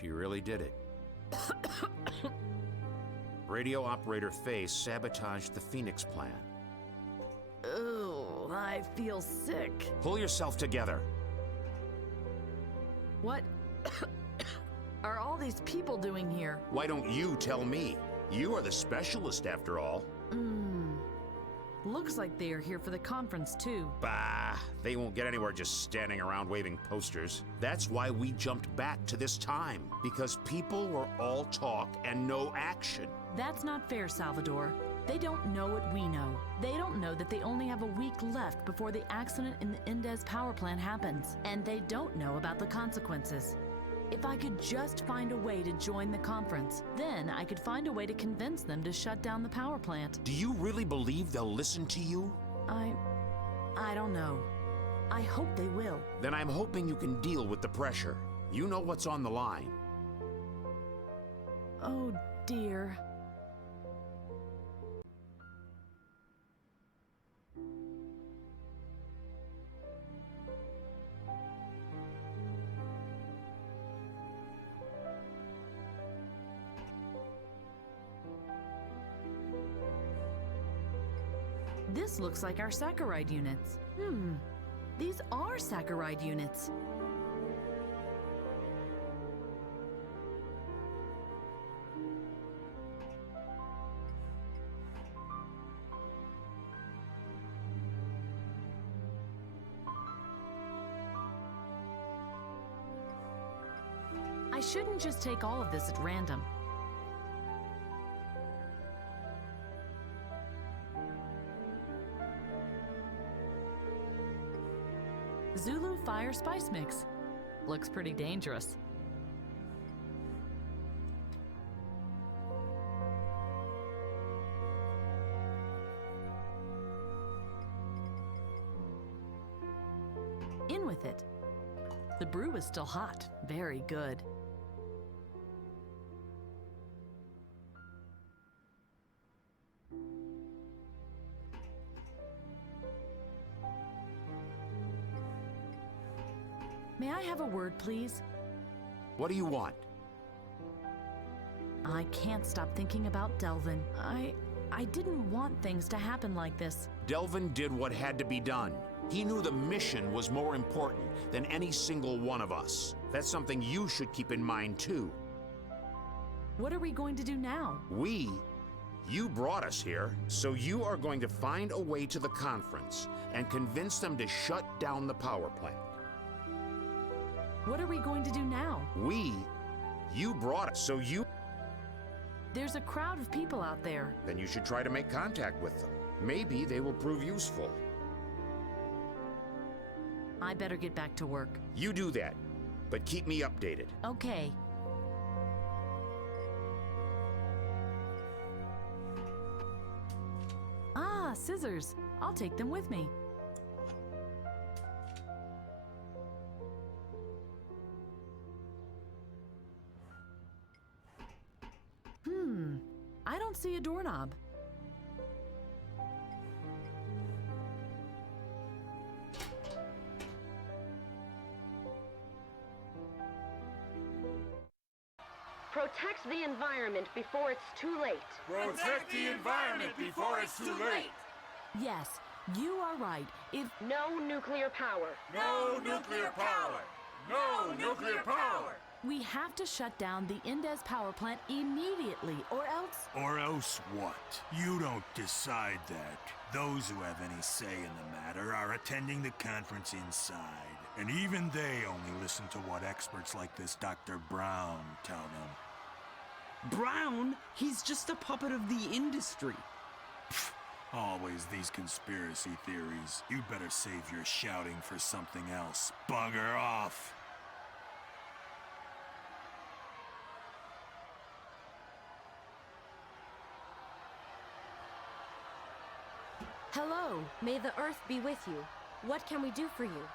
She really did it. Radio operator Faye sabotaged the Phoenix plan. Ooh, I feel sick. Pull yourself together. What are all these people doing here? Why don't you tell me? You are the specialist after all. Looks like they are here for the conference too. Bah, they won't get anywhere just standing around waving posters. That's why we jumped back to this time, because people were all talk and no action. That's not fair, Salvador. They don't know what we know. They don't know that they only have a week left before the accident in the Indez power plant happens. And they don't know about the consequences. If I could just find a way to join the conference, then I could find a way to convince them to shut down the power plant. Do you really believe they'll listen to you? I don't know. I hope they will. Then I'm hoping you can deal with the pressure. You know what's on the line. Oh dear. This looks like our saccharide units. These are saccharide units. I shouldn't just take all of this at random. Zulu Fire Spice Mix. Looks pretty dangerous. In with it. The brew is still hot. Very good. May I have a word, please? What do you want? I can't stop thinking about Delvin. I didn't want things to happen like this. Delvin did what had to be done. He knew the mission was more important than any single one of us. That's something you should keep in mind, too. What are we going to do now? You brought us here, so you are going to find a way to the conference and convince them to shut down the power plant. What are we going to do now? You brought us, so you... There's a crowd of people out there. Then you should try to make contact with them. Maybe they will prove useful. I better get back to work. You do that, but keep me updated. Okay. Ah, scissors. I'll take them with me. I don't see a doorknob. Protect the environment before it's too late. Protect the environment before it's too late. Yes, you are right. No nuclear power. No nuclear power. No nuclear power. We have to shut down the Indez power plant immediately, or else... Or else what? You don't decide that. Those who have any say in the matter are attending the conference inside. And even they only listen to what experts like this Dr. Brown tell them. Brown? He's just a puppet of the industry. Always these conspiracy theories. You'd better save your shouting for something else. Bugger off! Hello. May the earth be with you. What can we do for you?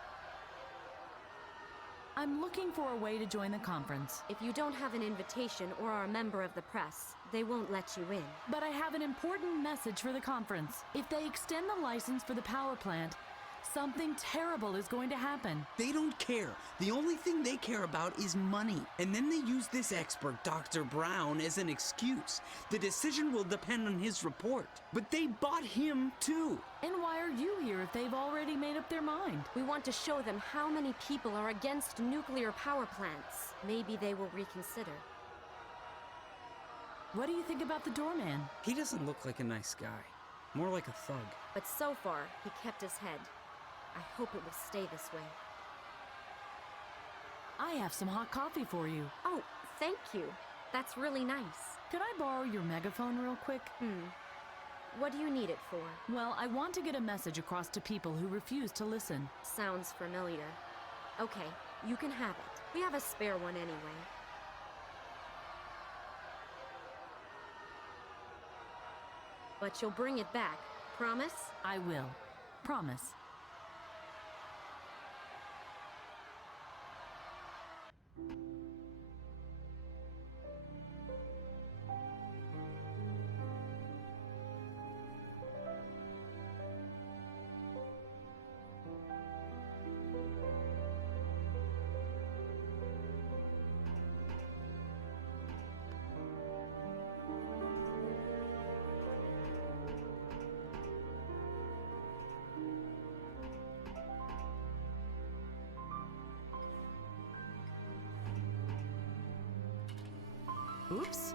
I'm looking for a way to join the conference. If you don't have an invitation or are a member of the press, they won't let you in. But I have an important message for the conference. If they extend the license for the power plant, Something terrible is going to happen. They don't care. The only thing they care about is money. And then they use this expert, Dr. Brown, as an excuse. The decision will depend on his report. But they bought him, too. And why are you here if they've already made up their mind? We want to show them how many people are against nuclear power plants. Maybe they will reconsider. What do you think about the doorman? He doesn't look like a nice guy. More like a thug. But so far, he kept his head. I hope it will stay this way. I have some hot coffee for you. Oh, thank you. That's really nice. Could I borrow your megaphone real quick? What do you need it for? Well, I want to get a message across to people who refuse to listen. Sounds familiar. Okay, you can have it. We have a spare one anyway. But you'll bring it back, promise? I will. Promise. Oops.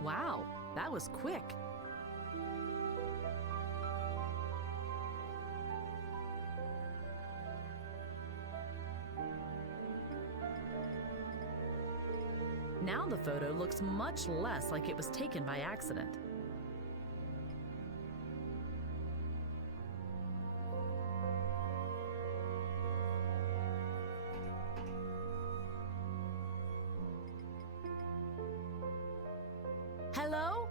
Wow, that was quick. Now the photo looks much less like it was taken by accident. Hello?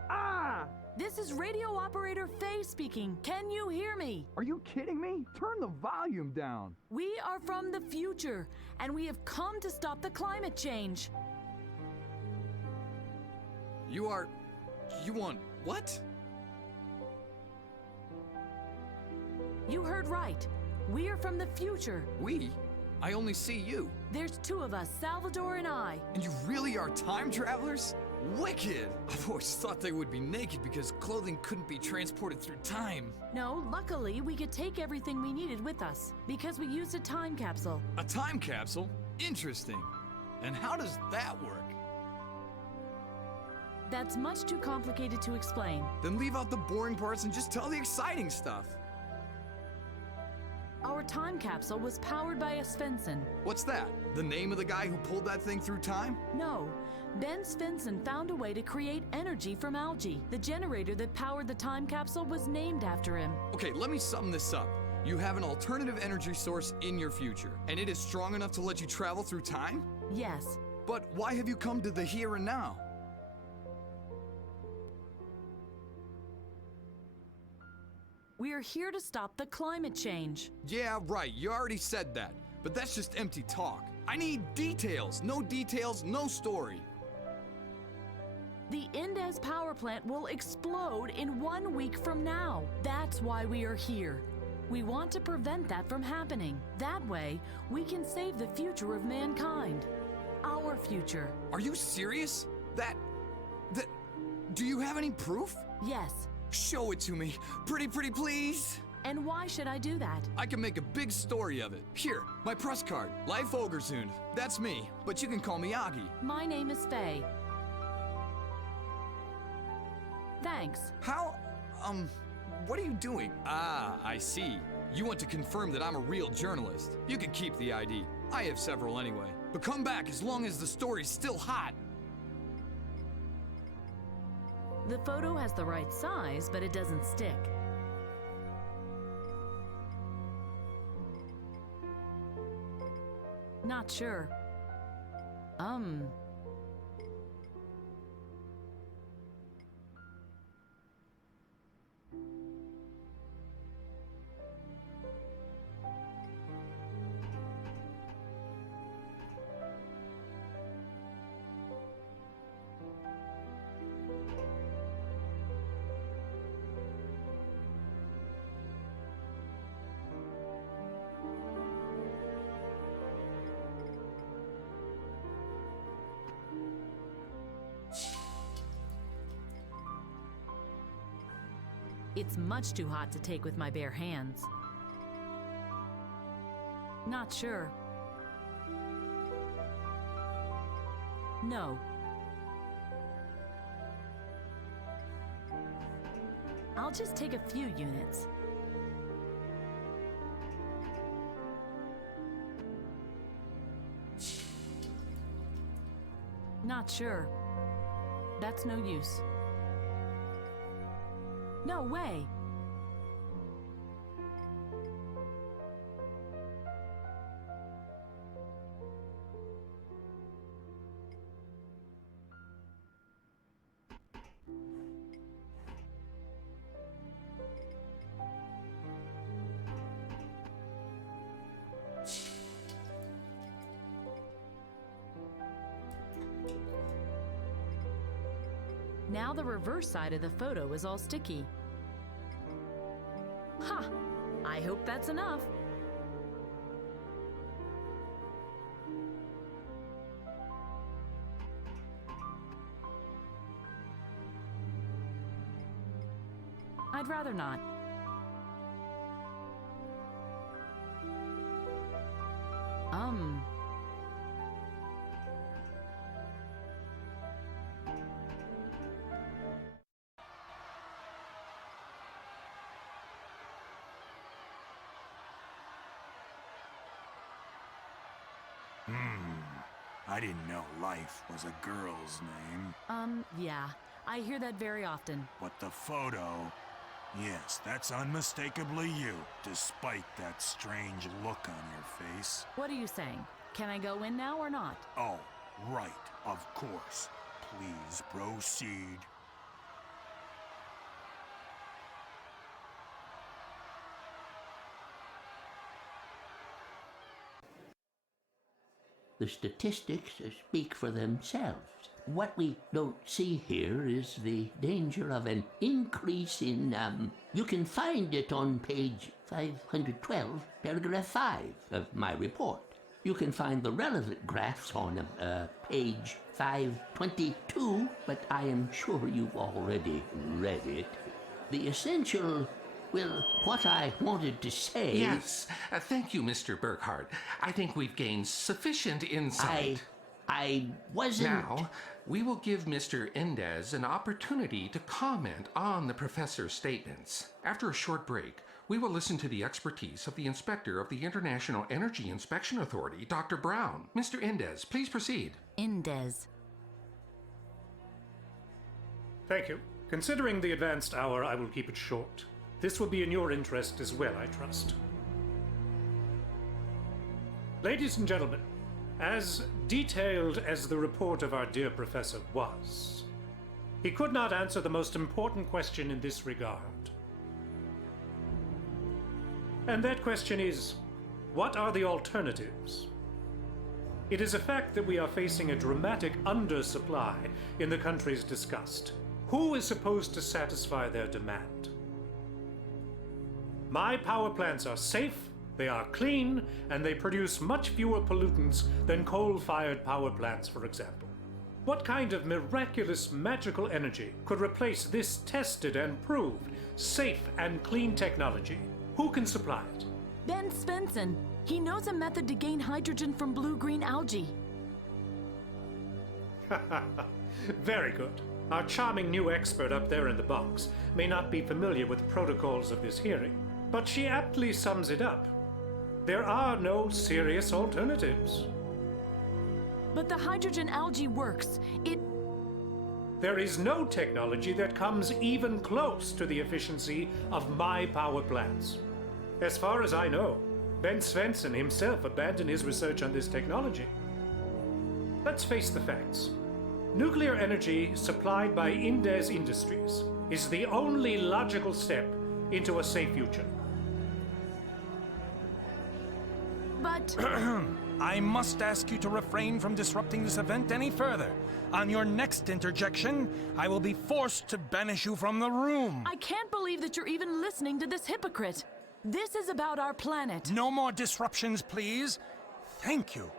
This is radio operator Faye speaking. Can you hear me? Are you kidding me? Turn the volume down. We are from the future, and we have come to stop the climate change. You want what? You heard right. We are from the future. We? I only see you. There's two of us, Salvador and I. And you really are time travelers? Wicked! I've always thought they would be naked because clothing couldn't be transported through time. No, luckily, we could take everything we needed with us because we used a time capsule. A time capsule? Interesting. And how does that work? That's much too complicated to explain. Then leave out the boring parts and just tell the exciting stuff. Our time capsule was powered by a Svensson. What's that? The name of the guy who pulled that thing through time? No, Ben Svensson found a way to create energy from algae. The generator that powered the time capsule was named after him. Okay, let me sum this up. You have an alternative energy source in your future, and it is strong enough to let you travel through time? Yes. But why have you come to the here and now? We are here to stop the climate change. Yeah, right, you already said that. But that's just empty talk. I need details. No details, no story. The Indes power plant will explode in 1 week from now. That's why we are here. We want to prevent that from happening. That way, we can save the future of mankind. Our future. Are you serious? That... Do you have any proof? Yes. Show it to me. Pretty please. And why should I do that? I can make a big story of it. Here, my press card. Leif Ogersund. That's me, but you can call me Augie. My name is Faye. Thanks. How, what are you doing? Ah, I see. You want to confirm that I'm a real journalist. You can keep the ID. I have several anyway. But come back as long as the story's still hot. The photo has the right size, but it doesn't stick. Not sure. It's much too hot to take with my bare hands. Not sure. No. I'll just take a few units. Not sure. That's no use. No way! Now the reverse side of the photo is all sticky. Ha! I hope that's enough. I'd rather not. I didn't know life was a girl's name. Yeah. I hear that very often. But the photo, yes, that's unmistakably you, despite that strange look on your face. What are you saying? Can I go in now or not? Oh, right, of course. Please proceed. The statistics speak for themselves. What we don't see here is the danger of an increase in, you can find it on page 512, paragraph 5 of my report. You can find the relevant graphs on page 522, but I am sure you've already read it. The essential, well, what I wanted to say... Yes, thank you, Mr. Burkhardt. I think we've gained sufficient insight. I wasn't... Now, we will give Mr. Endez an opportunity to comment on the professor's statements. After a short break, we will listen to the expertise of the inspector of the International Energy Inspection Authority, Dr. Brown. Mr. Endez, please proceed. Endez. Thank you. Considering the advanced hour, I will keep it short. This will be in your interest as well, I trust. Ladies and gentlemen, as detailed as the report of our dear professor was, he could not answer the most important question in this regard. And that question is, what are the alternatives? It is a fact that we are facing a dramatic undersupply in the countries discussed. Who is supposed to satisfy their demand? My power plants are safe, they are clean, and they produce much fewer pollutants than coal-fired power plants, for example. What kind of miraculous magical energy could replace this tested and proved safe and clean technology? Who can supply it? Ben Svensson. He knows a method to gain hydrogen from blue-green algae. Very good. Our charming new expert up there in the box may not be familiar with the protocols of this hearing, but she aptly sums it up. There are no serious alternatives. But the hydrogen algae works. There is no technology that comes even close to the efficiency of my power plants. As far as I know, Ben Svensson himself abandoned his research on this technology. Let's face the facts. Nuclear energy supplied by Endez Industries is the only logical step into a safe future. But... I must ask you to refrain from disrupting this event any further. On your next interjection, I will be forced to banish you from the room. I can't believe that you're even listening to this hypocrite. This is about our planet. No more disruptions, please. Thank you.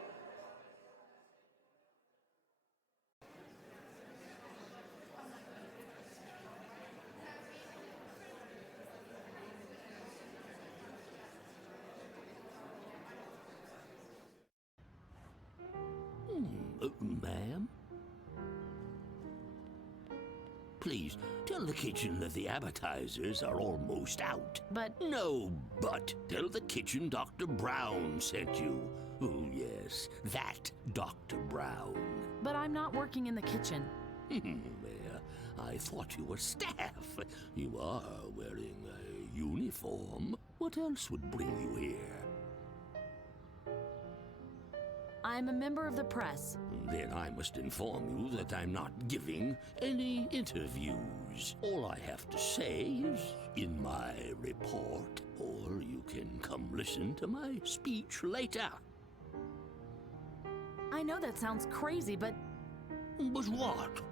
Please, tell the kitchen that the appetizers are almost out. But... No, but. Tell the kitchen Dr. Brown sent you. Oh, yes, that Dr. Brown. But I'm not working in the kitchen. I thought you were staff. You are wearing a uniform. What else would bring you here? I'm a member of the press. Then I must inform you that I'm not giving any interviews. All I have to say is in my report, or you can come listen to my speech later. I know that sounds crazy, but... But what?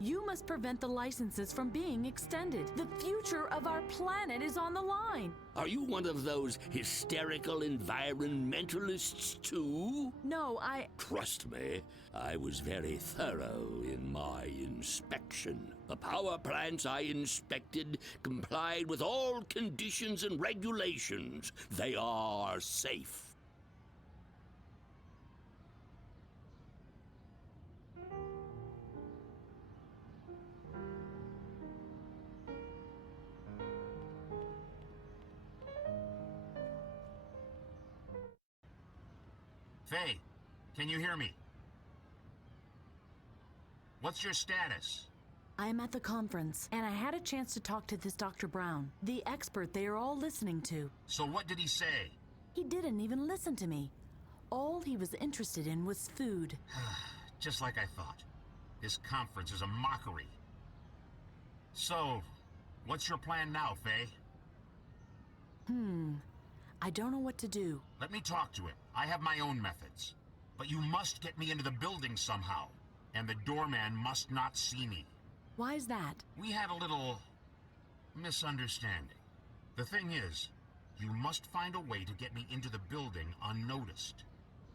You must prevent the licenses from being extended. The future of our planet is on the line. Are you one of those hysterical environmentalists too? No, Trust me, I was very thorough in my inspection. The power plants I inspected complied with all conditions and regulations. They are safe. Faye, can you hear me? What's your status? I am at the conference, and I had a chance to talk to this Dr. Brown, the expert they are all listening to. So what did he say? He didn't even listen to me. All he was interested in was food. Just like I thought. This conference is a mockery. So, what's your plan now, Faye? I don't know what to do. Let me talk to him. I have my own methods. But you must get me into the building somehow. And the doorman must not see me. Why is that? We had a little misunderstanding. The thing is, you must find a way to get me into the building unnoticed.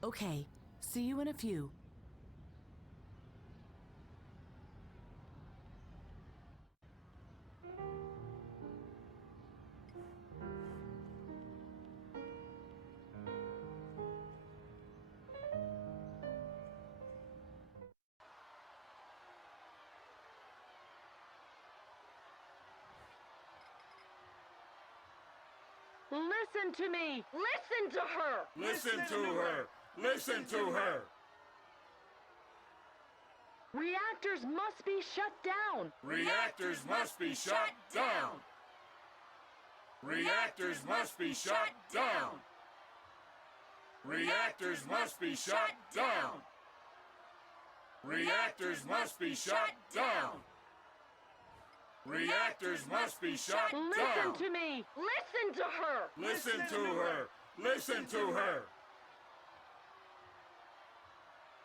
Okay, see you in a few. Listen to me! Listen to her! Listen to her! Listen to her! Reactors must be shut down! Reactors must be shut down! Reactors must be shut down! Reactors must be shut down! Reactors must be shut down! Reactors must be shut down! Listen to me! Listen to her! Listen to her! Listen to her!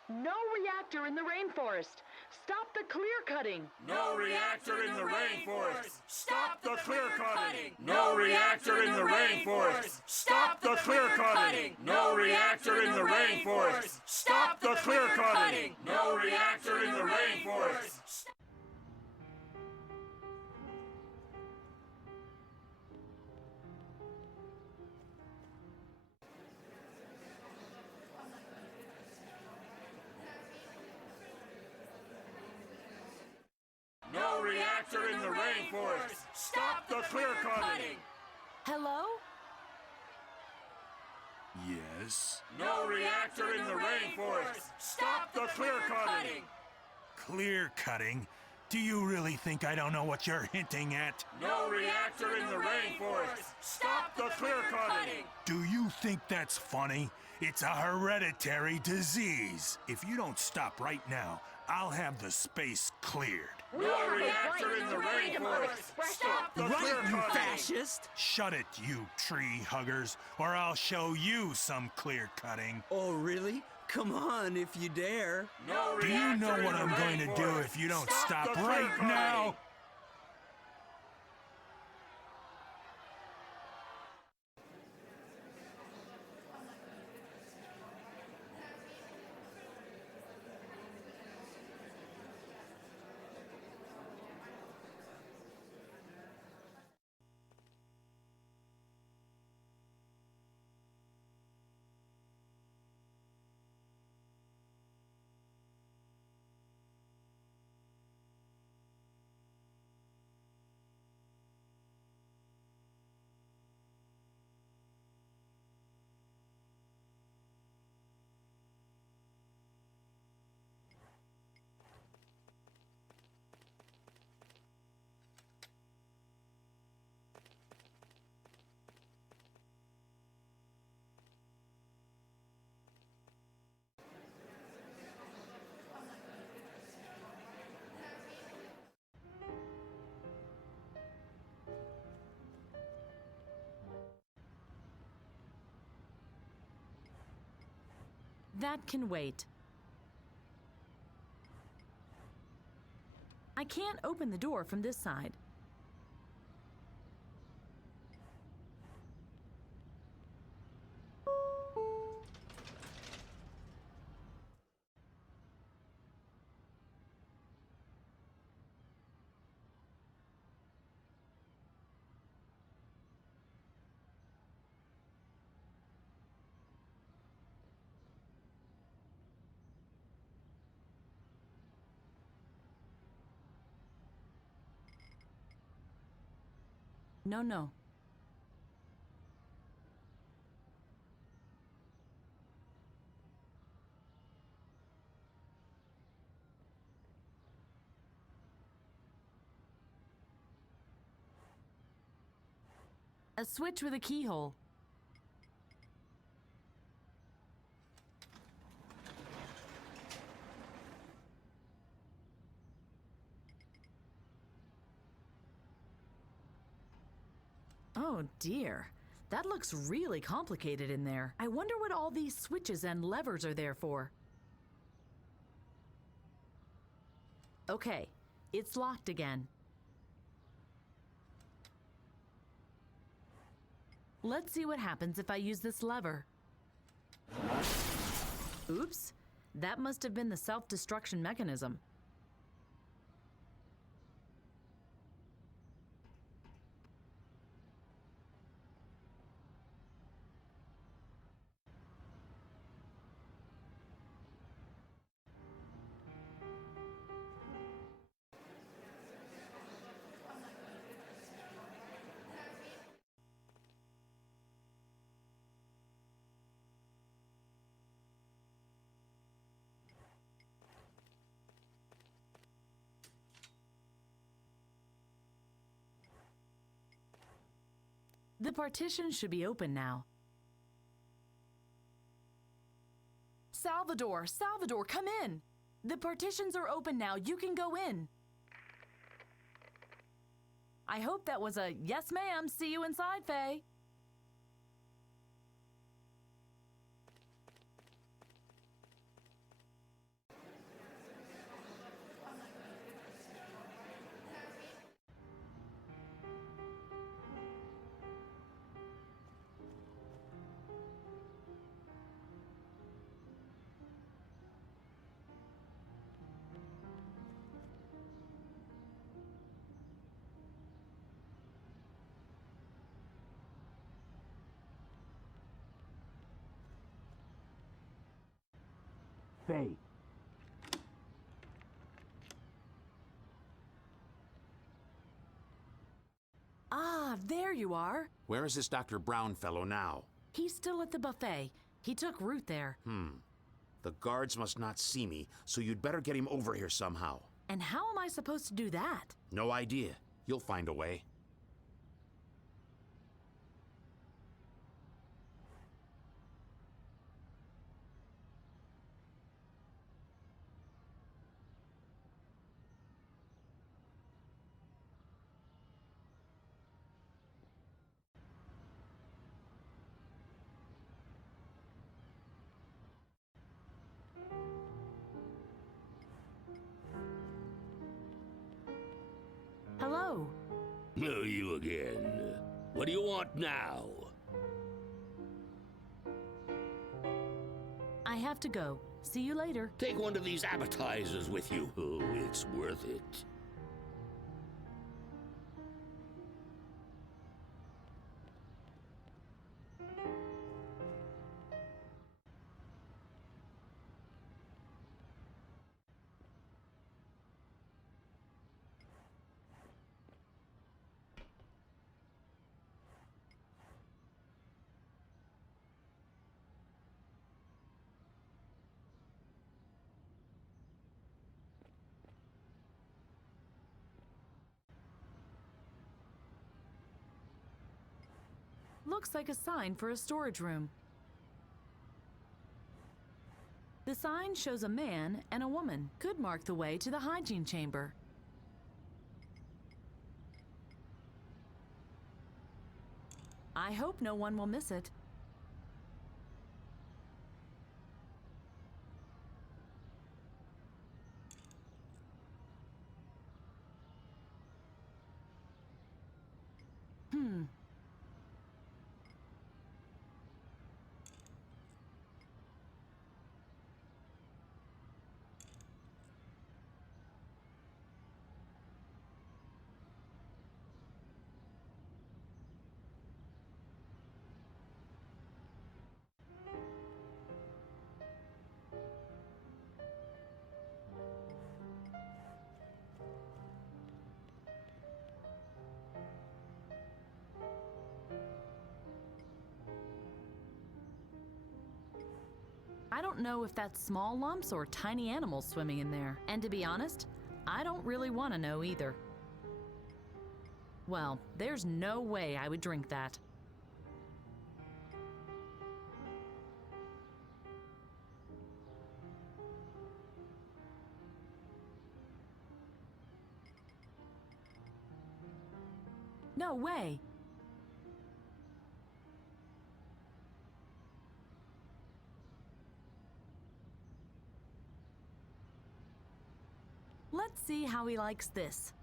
No reactor in the rainforest! Stop the clear cutting! No reactor in the rainforest! Stop the clear cutting! No reactor in the rainforest! Stop the clear cutting! No reactor in the rainforest! Stop the clear cutting! No reactor in the rainforest! No reactor in the rainforest! Stop the clear cutting! Hello? Yes? No reactor in the rainforest! Stop the clear cutting! Clear cutting? Do you really think I don't know what you're hinting at? No reactor in the rainforest! Stop the clear cutting! Do you think that's funny? It's a hereditary disease. If you don't stop right now, I'll have the space cleared. No reactor in the rainforest! Stop the clear Right, you cutting! fascist! Shut it, you tree huggers, or I'll show you some clear cutting. Oh, really? Come on, if you dare. No Do you reactor know in what the I'm going to do rainforest. if you don't Stop stop the clear right cutting. now? That can wait. I can't open the door from this side. No, no. A switch with a keyhole. Oh dear, that looks really complicated in there. I wonder what all these switches and levers are there for. Okay, it's locked again. Let's see what happens if I use this lever. Oops, that must have been the self-destruction mechanism. The partition should be open now. Salvador, Salvador, come in! The partitions are open now. You can go in. I hope that was a yes, ma'am. See you inside, Faye. Faye. Ah, there you are. Where is this Dr. Brown fellow now? He's still at the buffet. He took root there. The guards must not see me, so you'd better get him over here somehow. And how am I supposed to do that? No idea. You'll find a way. Hello. Oh, you again. What do you want now? I have to go. See you later. Take one of these appetizers with you. Oh, it's worth it. Looks like a sign for a storage room. The sign shows a man and a woman. Could mark the way to the hygiene chamber. I hope no one will miss it. I don't know if that's small lumps or tiny animals swimming in there. And to be honest, I don't really want to know either. Well, there's no way I would drink that. No way! Let's see how he likes this.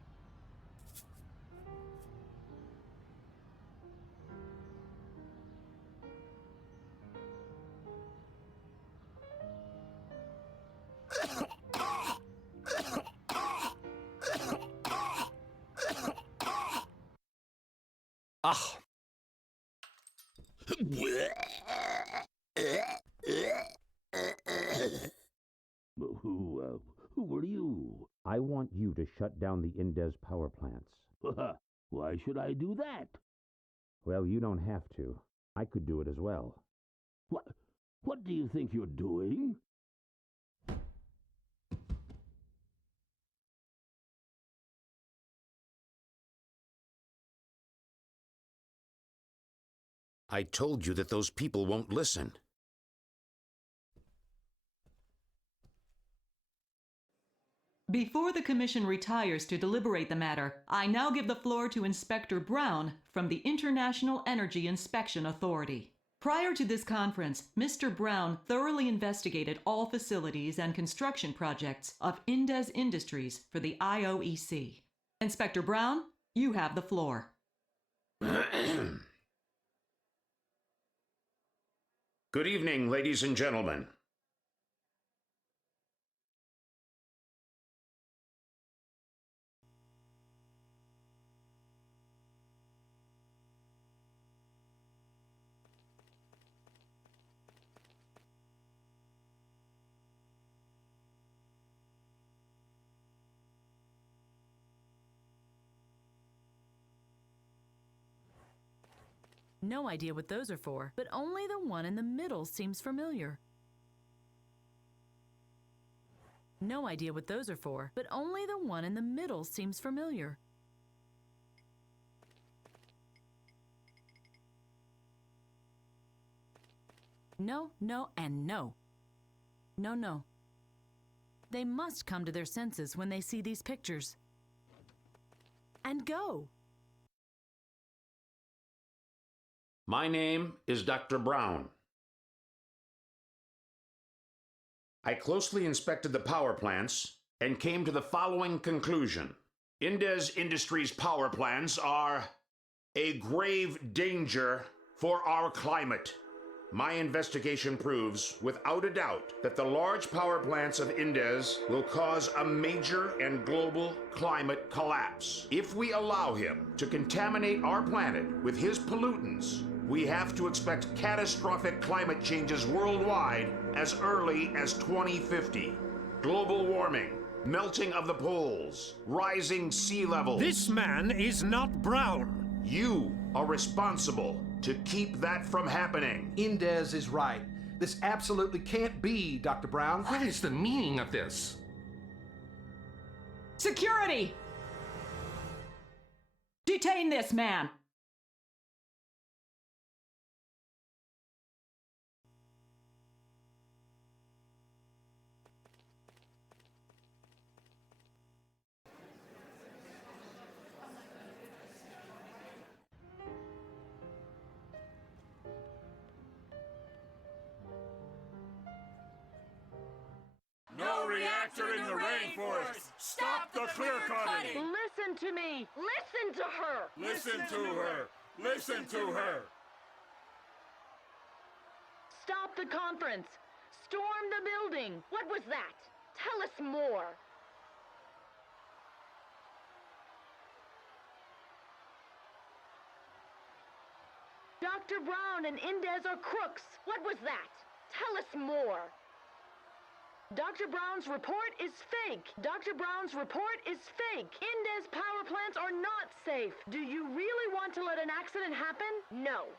Ah. Who are you? I want you to shut down the Indes power plants. Why should I do that? Well, you don't have to. I could do it as well. What do you think you're doing? I told you that those people won't listen. Before the Commission retires to deliberate the matter, I now give the floor to Inspector Brown from the International Energy Inspection Authority. Prior to this conference, Mr. Brown thoroughly investigated all facilities and construction projects of Indes Industries for the IOEC. Inspector Brown, you have the floor. Good evening, ladies and gentlemen. No idea what those are for, but only the one in the middle seems familiar. No idea what those are for, but only the one in the middle seems familiar. No, no, and no. No, no. They must come to their senses when they see these pictures. And go. My name is Dr. Brown. I closely inspected the power plants and came to the following conclusion. Indes Industries' power plants are a grave danger for our climate. My investigation proves, without a doubt, that the large power plants of Indes will cause a major and global climate collapse. If we allow him to contaminate our planet with his pollutants, we have to expect catastrophic climate changes worldwide as early as 2050. Global warming, melting of the poles, rising sea levels. This man is not Brown. You are responsible to keep that from happening. Indes is right. This absolutely can't be, Dr. Brown. What is the meaning of this? Security! Detain this man! No reactor in the rainforest! Stop the clear cutting! Listen to me! Listen to her! Listen to her! Listen to her! Stop the conference! Storm the building! What was that? Tell us more. Dr. Brown and Indes are crooks! What was that? Tell us more. Dr. Brown's report is fake! Dr. Brown's report is fake! Indes power plants are not safe! Do you really want to let an accident happen? No.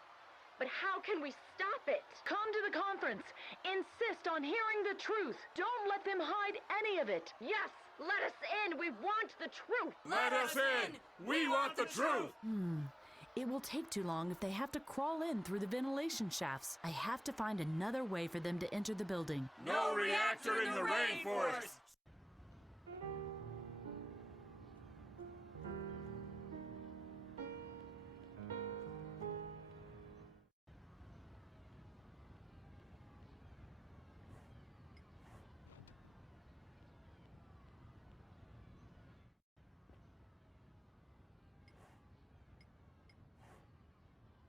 But how can we stop it? Come to the conference. Insist on hearing the truth. Don't let them hide any of it. Yes, let us in. We want the truth. Let us in. We want the truth. It will take too long if they have to crawl in through the ventilation shafts. I have to find another way for them to enter the building. No reactor in the rainforest.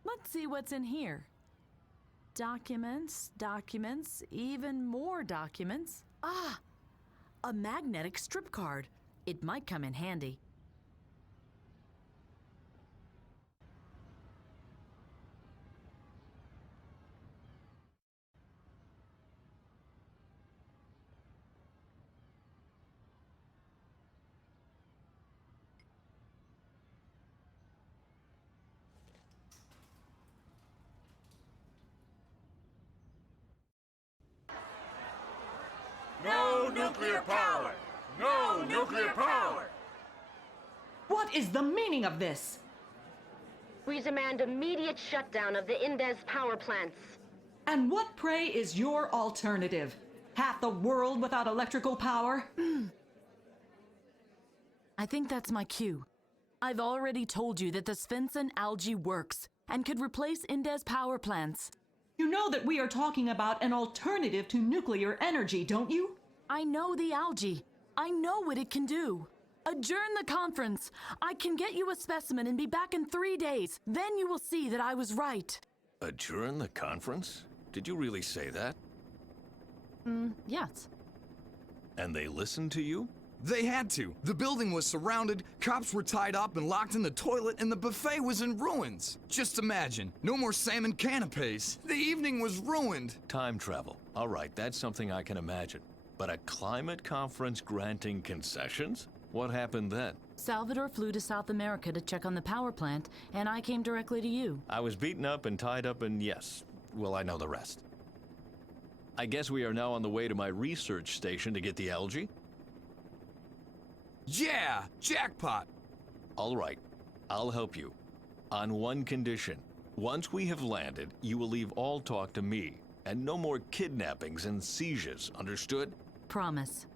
Let's see what's in here. Documents, documents, even more documents. Ah! A magnetic strip card. It might come in handy. No nuclear power! No nuclear power! What is the meaning of this? We demand immediate shutdown of the Indes power plants. And what, pray, is your alternative? Half the world without electrical power? I think that's my cue. I've already told you that the Svensson algae works and could replace Indes power plants. You know that we are talking about an alternative to nuclear energy, don't you? I know the algae. I know what it can do. Adjourn the conference. I can get you a specimen and be back in 3 days. Then you will see that I was right. Adjourn the conference? Did you really say that? Yes. And they listened to you? They had to. The building was surrounded, cops were tied up and locked in the toilet, and the buffet was in ruins. Just imagine, no more salmon canapes. The evening was ruined. Time travel. All right, that's something I can imagine. But a climate conference granting concessions? What happened then? Salvador flew to South America to check on the power plant, and I came directly to you. I was beaten up and tied up and yes, well, I know the rest. I guess we are now on the way to my research station to get the algae? Yeah, jackpot. All right, I'll help you. On one condition. Once we have landed, you will leave all talk to me, and no more kidnappings and sieges, understood? Promise.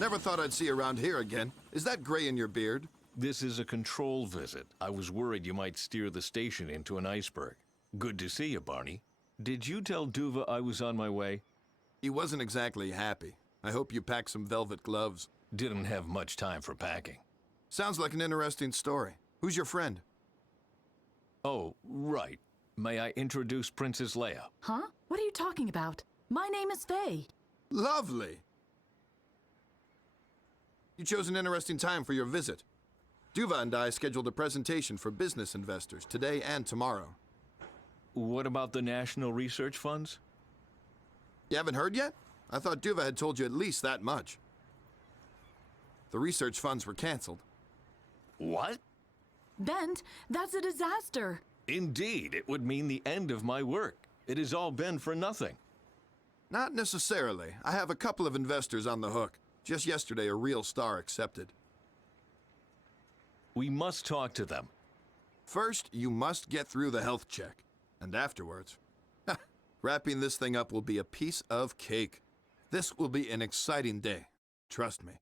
Never thought I'd see you around here again. Is that gray in your beard? This is a control visit. I was worried you might steer the station into an iceberg. Good to see you, Barney. Did you tell Duva I was on my way? He wasn't exactly happy. I hope you packed some velvet gloves. Didn't have much time for packing. Sounds like an interesting story. Who's your friend? Oh, right. May I introduce Princess Leia? Huh? What are you talking about? My name is Faye. Lovely. You chose an interesting time for your visit. Duva and I scheduled a presentation for business investors today and tomorrow. What about the National Research Funds? You haven't heard yet? I thought Duva had told you at least that much. The research funds were canceled. What? Bent, that's a disaster. Indeed, it would mean the end of my work. It has all been for nothing. Not necessarily. I have a couple of investors on the hook. Just yesterday, a real star accepted. We must talk to them. First, you must get through the health check. And afterwards, wrapping this thing up will be a piece of cake. This will be an exciting day. Trust me.